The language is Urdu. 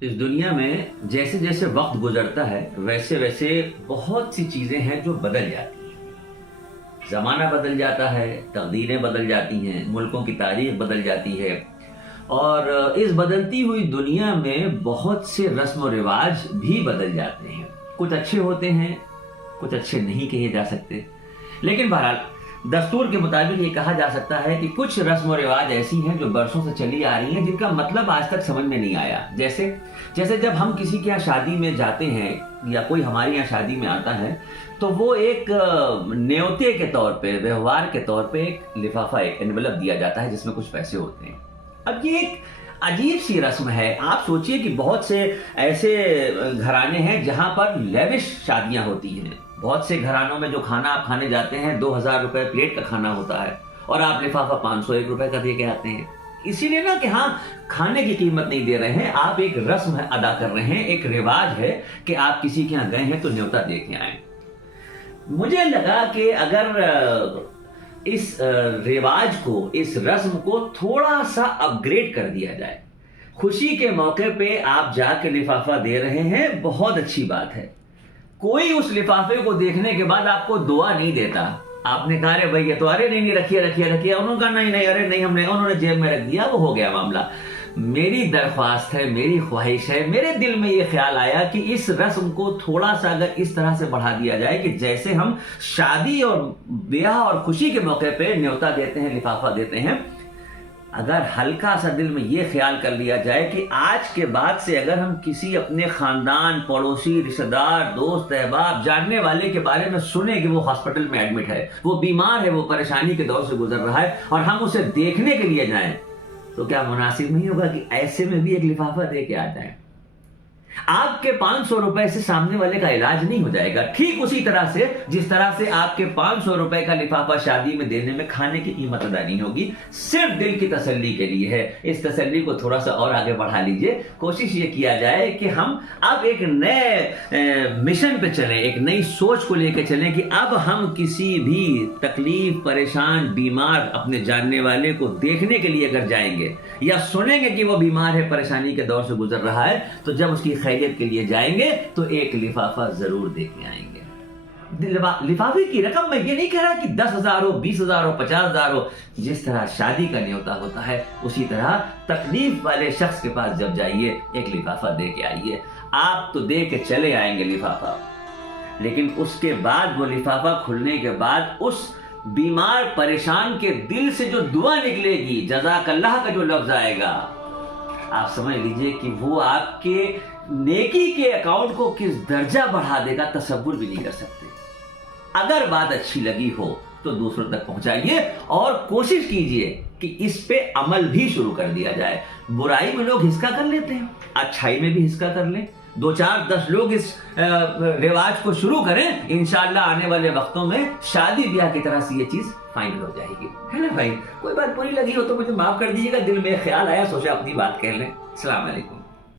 اس دنیا میں جیسے جیسے وقت گزرتا ہے ویسے ویسے بہت سی چیزیں ہیں جو بدل جاتی ہیں۔ زمانہ بدل جاتا ہے، تقدیریں بدل جاتی ہیں، ملکوں کی تاریخ بدل جاتی ہے، اور اس بدلتی ہوئی دنیا میں بہت سے رسم و رواج بھی بدل جاتے ہیں۔ کچھ اچھے ہوتے ہیں، کچھ اچھے نہیں کہے جا سکتے، لیکن بہرحال دستور کے مطابق یہ کہا جا سکتا ہے کہ کچھ رسم و رواج ایسی ہیں جو برسوں سے چلی آ رہی ہیں، جن کا مطلب آج تک سمجھ میں نہیں آیا۔ جیسے جب ہم کسی کے یہاں شادی میں جاتے ہیں یا کوئی ہمارے یہاں شادی میں آتا ہے تو وہ ایک نیوتے کے طور پہ، ویوہار کے طور پہ ایک لفافہ، ایک انویلپ دیا جاتا ہے جس میں کچھ پیسے ہوتے ہیں۔ اب یہ ایک عجیب سی رسم ہے۔ آپ سوچئے کہ بہت سے ایسے گھرانے ہیں جہاں پر لیوش شادیاں ہوتی ہیں۔ بہت سے گھرانوں میں جو کھانا آپ کھانے جاتے ہیں 2000 روپے پلیٹ کا کھانا ہوتا ہے اور آپ لفافہ 501 روپے کا دے کے آتے ہیں۔ اسی لیے نا کہ ہاں، کھانے کی قیمت نہیں دے رہے ہیں، آپ ایک رسم ادا کر رہے ہیں، ایک رواج ہے کہ آپ کسی کے یہاں گئے ہیں تو نیوتا دے کے آئیں۔ مجھے لگا کہ اگر اس رواج کو، اس رسم کو تھوڑا سا اپ گریڈ کر دیا جائے، خوشی کے موقع پہ آپ جا کے لفافہ دے رہے ہیں، بہت اچھی بات ہے۔ کوئی اس لفافے کو دیکھنے کے بعد آپ کو دعا نہیں دیتا۔ آپ نے کہا ارے بھائی یہ تو، ارے نہیں رکھیے، انہوں نے کہا نہیں ارے نہیں، انہوں نے جیب میں رکھ دیا، وہ ہو گیا معاملہ۔ میری درخواست ہے، میری خواہش ہے، میرے دل میں یہ خیال آیا کہ اس رسم کو تھوڑا سا اگر اس طرح سے بڑھا دیا جائے کہ جیسے ہم شادی اور بیاہ اور خوشی کے موقع پہ نیوتا دیتے ہیں، لفافہ دیتے ہیں، اگر ہلکا سا دل میں یہ خیال کر لیا جائے کہ آج کے بعد سے اگر ہم کسی اپنے خاندان، پڑوسی، رشتہ دار، دوست، احباب، جاننے والے کے بارے میں سنیں کہ وہ ہاسپٹل میں ایڈمٹ ہے، وہ بیمار ہے، وہ پریشانی کے دور سے گزر رہا ہے، اور ہم اسے دیکھنے کے لیے جائیں، تو کیا مناسب نہیں ہوگا کہ ایسے میں بھی ایک لفافہ دے کے آ جائیں؟ آپ کے 500 روپے سے سامنے والے کا علاج نہیں ہو جائے گا، ٹھیک اسی طرح سے جس طرح سے آپ کے 500 روپے کا لفافہ شادی میں دینے میں کھانے کی قیمت ادا نہیں ہوگی، صرف دل کی تسلی کے لیے ہے۔ اس تسلی کو تھوڑا سا اور آگے بڑھا لیجئے، کوشش یہ کیا جائے کہ ہم اب ایک نئے مشن پہ چلیں، ایک نئی سوچ کو لے کے چلیں کہ اب ہم کسی بھی تکلیف، پریشان، بیمار اپنے جاننے والے کو دیکھنے کے لیے اگر جائیں گے یا سنیں گے کہ وہ بیمار ہے، پریشانی کے دور سے گزر رہا ہے، تو جب اس کی خیریت کے لیے جائیں گے تو ایک لفافہ ضرور دے کے آئیں گے۔ لفافے کی رقم میں یہ نہیں کہہ رہا کہ 10,000 ہو، 20,000 ہو، 50,000 ہو، جس طرح شادی کا نیوتا ہوتا ہے اسی طرح تکلیف والے شخص کے پاس جب جائیے ایک لفافہ دے کے آئیے۔ آپ تو دے کے چلے آئیں گے لفافہ، لیکن اس کے بعد وہ لفافہ کھلنے کے بعد اس بیمار پریشان کے دل سے جو دعا نکلے گی، جزاک اللہ کا جو لفظ آئے گا، آپ سمجھ لیجئے کہ وہ آپ کے نیکی کے اکاؤنٹ کو کس درجہ بڑھا دے گا، تصور بھی نہیں کر سکتے۔ اگر بات اچھی لگی ہو تو دوسروں تک پہنچائیے اور کوشش کیجئے کہ اس پہ عمل بھی شروع کر دیا جائے۔ برائی میں لوگ حصہ کر لیتے ہیں، اچھائی میں بھی حصہ کر لیں، 2 4 10 لوگ اس رواج کو شروع کریں، انشاءاللہ آنے والے وقتوں میں شادی بیاہ کی طرح سے یہ چیز فائنل ہو جائے گی، ہے نا بھائی؟ کوئی بات بری لگی ہو تو مجھے معاف کر دیجیے گا، دل میں خیال آیا، سوچا اپنی بات کہہ لیں۔ السلام علیکم۔